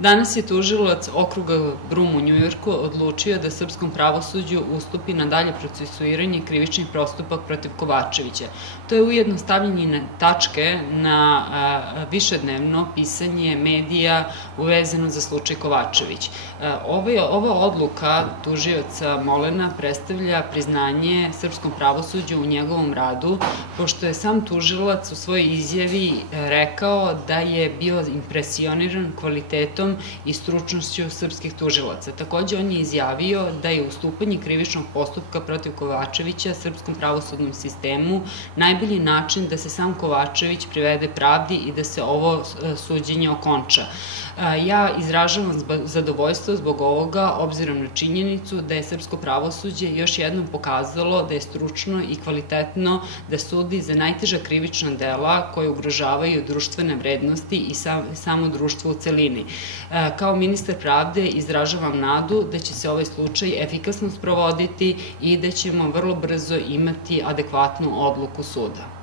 Danas je tužilac okruga Brum u Njujorku odlučio da srpskom pravosuđu ustupi na dalje procesuiranje krivičnih postupak protiv Kovačevića. To je ujedno stavljanje tačke na višednevno pisanje medija uvezano za slučaj Kovačević. Ova odluka tužioca Molena predstavlja priznanje srpskom pravosuđu u njegovom radu, pošto je sam tužilac u svojoj izjavi rekao da je bio impresioniran kvalitetom i stručnošću srpskih tužilaca. Takođe, on je izjavio da je ustupanje krivičnog postupka protiv Kovačevića srpskom pravosudnom sistemu najbolji način da se sam Kovačević privede pravdi i da se ovo suđenje okonča. Ja izražavam zadovoljstvo zbog ovoga, obzirom na činjenicu da je srpsko pravosuđe još jednom pokazalo da je stručno i kvalitetno da sudi za najteža krivična dela koje ugrožavaju društvene vrednosti i samo društvo u celini. Kao ministar pravde izražavam nadu da će se ovaj slučaj efikasno sprovoditi i da ćemo vrlo brzo imati adekvatnu odluku suda.